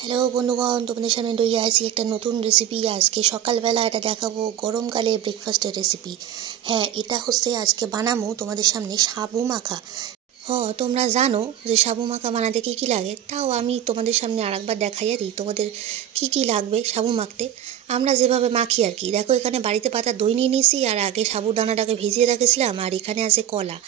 Hello বন্ধুগণ, তোমাদের সামনে লইয়ে আসি একটা নতুন রেসিপি। আজকে সকালবেলা এটা দেখাবো গরমকালে ব্রেকফাস্টের রেসিপি। হ্যাঁ, এটা হচ্ছে আজকে বানাবো তোমাদের সামনে সাবু মাখা। তোমরা জানো যে সাবু মাখা বানাতে কী কী লাগে, তাও আমি তোমাদের সামনে আরেকবার দেখাইয়া দিই তোমাদের কী কী লাগবে সাবু মাখতে। আমরা যেভাবে মাখি আর কি। দেখো, এখানে বাড়িতে পাতা দই নিয়ে নিয়েছি, আর আগে সাবুদানাটাকে ভিজিয়ে রেখেছিলাম, আর এখানে আছে কলা,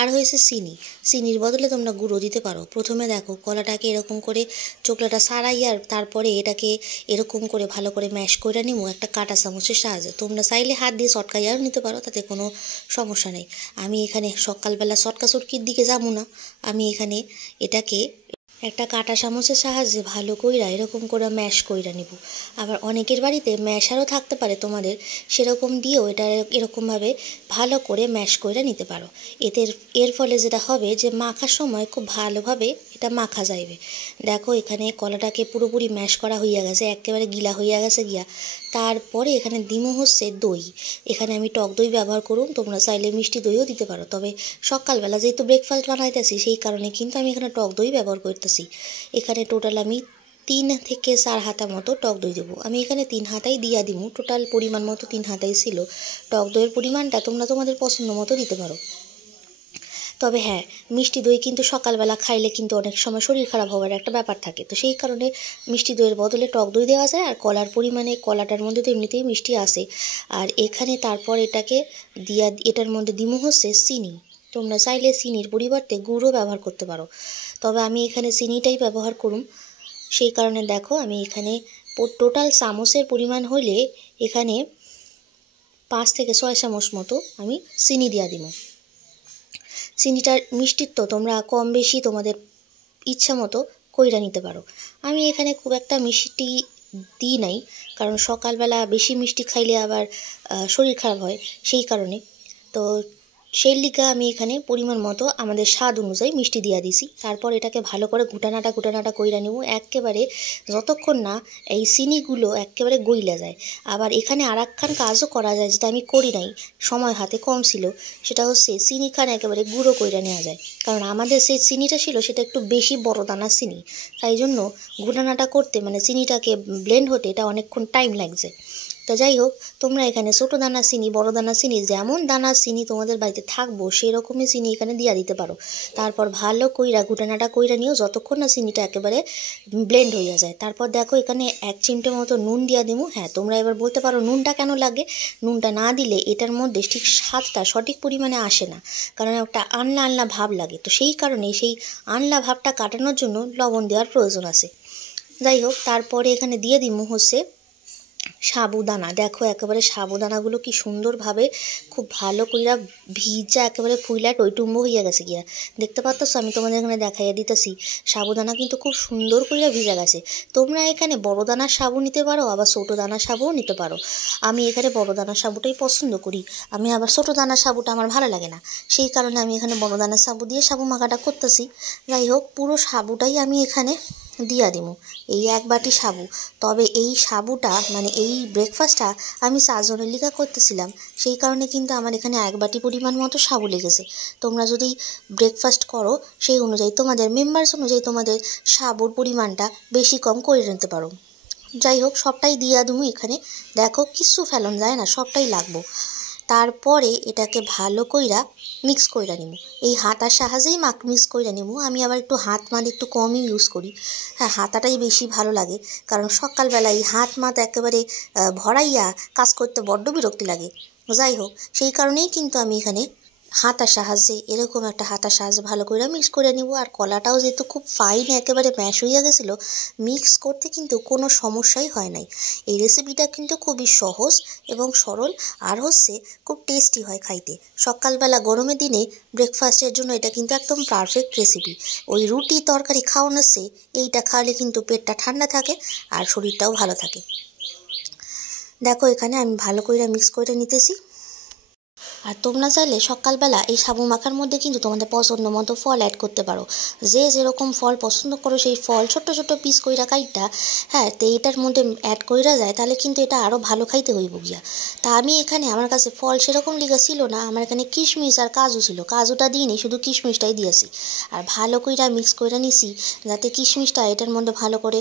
আর হয়েছে চিনি। চিনির বদলে তোমরা গুঁড়ো দিতে পারো। প্রথমে দেখো, কলাটাকে এরকম করে চোকলাটা সারাই, আর তারপরে এটাকে এরকম করে ভালো করে ম্যাশ করে নিবো একটা কাঁটা চামচের সাহায্যে। তোমরা চাইলে হাত দিয়ে চটকাইয়াও নিতে পারো, তাতে কোনো সমস্যা নেই। আমি এখানে সকালবেলা চটকা চটকির দিকে যাবো না, আমি এখানে এটাকে একটা কাঁটা চামচের সাহায্যে ভালো কইরা এরকম করে ম্যাশ কইরা নিব। আবার অনেকের বাড়িতে ম্যাশারও থাকতে পারে তোমাদের, সেরকম দিয়েও এটা এরকমভাবে ভালো করে ম্যাশ কইরা নিতে পারো। এর ফলে যেটা হবে যে মাখার সময় খুব ভালোভাবে এটা মাখা যাইবে। দেখো, এখানে কলাটাকে পুরোপুরি ম্যাশ করা হইয়া গেছে, একেবারে গিলা হইয়া গেছে গিয়া। তারপরে এখানে দিমো হচ্ছে দই। এখানে আমি টক দই ব্যবহার করুন, তোমরা চাইলে মিষ্টি দইও দিতে পারো, তবে সকালবেলা যেহেতু ব্রেকফাস্ট বানাইতেছি সেই কারণে কিন্তু আমি এখানে টক দই ব্যবহার করতেছি। এখানে টোটাল আমি 3 থেকে 4 হাতা মতো টক দই দেবো। আমি এখানে 3 হাতাই দিয়া দিব, টোটাল পরিমাণ মতো 3 হাতাই ছিল। টক দইয়ের পরিমাণটা তোমরা তোমাদের পছন্দ মতো দিতে পারো। তবে হ্যাঁ, মিষ্টি দই কিন্তু সকালবেলা খাইলে কিন্তু অনেক সময় শরীর খারাপ হওয়ার একটা ব্যাপার থাকে, তো সেই কারণে মিষ্টি দইয়ের বদলে টক দই দেওয়া যায়। আর কলার পরিমাণে, কলাটার মধ্যে তো এমনিতেই মিষ্টি আসে। আর এখানে তারপর এটাকে এটার মধ্যে দিমু হচ্ছে চিনি। তোমরা চাইলে চিনির পরিবর্তে গুড়ও ব্যবহার করতে পারো, তবে আমি এখানে চিনিটাই ব্যবহার করুম। সেই কারণে দেখো, আমি এখানে টোটাল চামচের পরিমাণ হলে এখানে 5 থেকে 6 চামচ মতো আমি চিনি দিয়া দিব। চিনিটার মিষ্টির তো তোমরা কম বেশি তোমাদের ইচ্ছা মতো কইরা নিতে পারো। আমি এখানে খুব একটা মিষ্টি দিই নাই, কারণ সকালবেলা বেশি মিষ্টি খাইলে আবার শরীর খারাপ হয়, সেই কারণে। তো সেই লিগা আমি এখানে পরিমাণ মতো আমাদের স্বাদ অনুযায়ী মিষ্টি দিয়া দিছি। তারপর এটাকে ভালো করে ঘুটানাটা কইরা নিব, একেবারে যতক্ষণ না এই চিনিগুলো একেবারে গইলা যায়। আবার এখানে আর একখান কাজও করা যায়, যেটা আমি করি নাই, সময় হাতে কম ছিল। সেটা হচ্ছে চিনিখান একেবারে গুঁড়ো কইরা নেওয়া যায়, কারণ আমাদের সেই চিনিটা ছিল সেটা একটু বেশি বড় দানার চিনি, তাই জন্য ঘুটানাটা করতে মানে চিনিটাকে ব্লেন্ড হতে এটা অনেকক্ষণ টাইম লাগছে। তো যাই হোক, তোমরা এখানে ছোটো দানা চিনি, বড় দানা চিনি, যেমন দানার চিনি তোমাদের বাড়িতে থাকবো সেই রকমই চিনি এখানে দিয়া দিতে পারো। তারপর ভালো কইরা ঘুটানাটা কইরা নিও যতক্ষণ না চিনিটা একেবারে ব্লেন্ড হইয়া যায়। তারপর দেখো, এখানে 1 চিমটে মতো নুন দিয়া দিমু। হ্যাঁ, তোমরা এবার বলতে পারো নুনটা কেন লাগে। নুনটা না দিলে এটার মধ্যে ঠিক স্বাদটা সঠিক পরিমাণে আসে না, কারণ একটা আনলা আনলা ভাব লাগে। তো সেই কারণে সেই আনলা ভাবটা কাটানোর জন্য লবণ দেওয়ার প্রয়োজন আছে। যাই হোক, তারপরে এখানে দিয়ে দিমু হচ্ছে সাবুদানা। দেখো, একেবারে সাবুদানাগুলো কি সুন্দরভাবে খুব ভালো কইরা ভিজা একেবারে ফুইলা টইটুম্ব হইয়া গেছে গিয়া। দেখতে পাচ্ছ, আমি তোমাদের এখানে দেখাইয়া দিতেছি। সাবুদানা কিন্তু খুব সুন্দর কইরা ভিজা গেছে। তোমরা এখানে বড় দানার সাবু নিতে পারো, আবার ছোটো দানার সাবুও নিতে পারো। আমি এখানে বড় দানার সাবুটাই পছন্দ করি। আমি আবার ছোটো দানার সাবুটা আমার ভালো লাগে না, সেই কারণে আমি এখানে বড় দানার সাবু দিয়ে সাবু মাখাটা করতেছি। যাই হোক, পুরো সাবুটাই আমি এখানে দিয়া দিমু, এই 1 বাটি সাবু। তবে এই সাবুটা মানে এই ব্রেকফাস্টটা আমি 4 জনের লিগা করতেছিলাম, সেই কারণে কিন্তু আমার এখানে 1 বাটি পরিমাণ মতো সাবু লেগেছে। তোমরা যদি ব্রেকফাস্ট করো সেই অনুযায়ী তোমাদের মেম্বার্স অনুযায়ী তোমাদের সাবুর পরিমাণটা বেশি কম করে নিতে পারো। যাই হোক, সবটাই দিয়া দিমু এখানে। দেখো, কিচ্ছু ফেলন যায় না, সবটাই লাগবো। তারপরে এটাকে ভালো কইরা মিক্স কইরা নিব। এই হাতার সাহায্যেই মিক্স কইরা নিব। আমি আবার একটু হাত মাত একটু কমই ইউজ করি। হ্যাঁ, হাতাটাই বেশি ভালো লাগে, কারণ সকালবেলায় হাত মাত একেবারে ভরাইয়া কাজ করতে বড্ড বিরক্তি লাগে। যাই হোক, সেই কারণেই কিন্তু আমি এখানে হাতার সাহায্যে এরকম একটা হাতার সাহায্যে ভালো করে মিক্স করে নিব। আর কলাটাও যেহেতু খুব ফাইন একেবারে ম্যাশ হইয়া গেছিলো, মিক্স করতে কিন্তু কোনো সমস্যাই হয় নাই। এই রেসিপিটা কিন্তু খুবই সহজ এবং সরল, আর হচ্ছে খুব টেস্টি হয় খাইতে। সকালবেলা গরমের দিনে ব্রেকফাস্টের জন্য এটা কিন্তু একদম পারফেক্ট রেসিপি। ওই রুটি তরকারি খাওয়ানোর চেয়ে এইটা খাওয়ালে কিন্তু পেটটা ঠান্ডা থাকে আর শরীরটাও ভালো থাকে। দেখো, এখানে আমি ভালো করে মিক্স করে নিতেছি। আর তোমরা চাইলে সকালবেলা এই সাবু মাখার মধ্যে কিন্তু তোমাদের পছন্দ মতো ফল অ্যাড করতে পারো, যে যেরকম ফল পছন্দ করো সেই ফল ছোট্ট ছোট্ট পিস কইরা কাইটা, হ্যাঁ, তো এটার মধ্যে অ্যাড কইরা যায়, তাহলে কিন্তু এটা আরও ভালো খাইতে হইব গিয়া। তা আমি এখানে আমার কাছে ফল সেরকম লিগা ছিল না, আমার এখানে কিশমিশ আর কাজু ছিল, কাজুটা দিইনি, শুধু কিশমিশটাই দিয়েছি। আর ভালো কইরা মিক্স কইরা নিছি যাতে কিশমিশটা এটার মধ্যে ভালো করে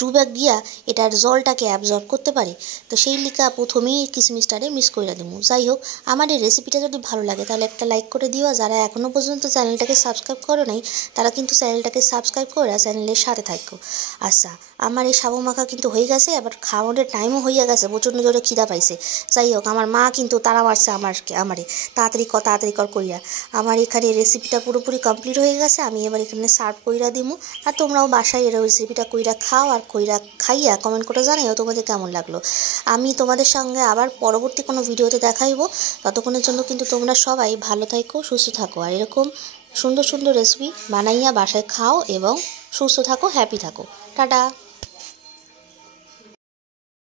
ডুবে গিয়া এটার জলটাকে অ্যাবজর্ব করতে পারে। তো সেই লিগা প্রথমেই কিশমিশটারে মিক্স কইরা দেবো। যাই হোক, আমার এই রেসিপিটা যদি ভালো লাগে তাহলে একটা লাইক করে দিও। যারা এখনও পর্যন্ত চ্যানেলটাকে সাবস্ক্রাইব করো নাই তারা কিন্তু চ্যানেলটাকে সাবস্ক্রাইব করে চ্যানেলের সাথে থাকো। আচ্ছা, আমার এই সাবু মাখা কিন্তু হয়ে গেছে, আবার খাওয়ানোর টাইমও হয়ে গেছে, প্রচণ্ড জোরে খিদা পাইছে। যাই হোক, আমার মা কিন্তু তাড়া মারছে আমারে তাড়াতাড়ি কর কইরা। আমার এখানে রেসিপিটা পুরোপুরি কমপ্লিট হয়ে গেছে, আমি এবার এখানে সার্ভ কইরা দিমু। আর তোমরাও বাসায় এর রেসিপিটা কইরা খাও, আর কইরা খাইয়া কমেন্ট করে জানাইও তোমাদের কেমন লাগলো। আমি তোমাদের সঙ্গে আবার পরবর্তী কোনো ভিডিওতে দেখাইবো। ততক্ষণের জন্য কিন্তু তোমরা সবাই ভালো থাকো, সুস্থ থাকো, আর এরকম সুন্দর সুন্দর রেসিপি বানাইয়া বাসায় খাও এবং সুস্থ থাকো, হ্যাপি থাকো। টাটা।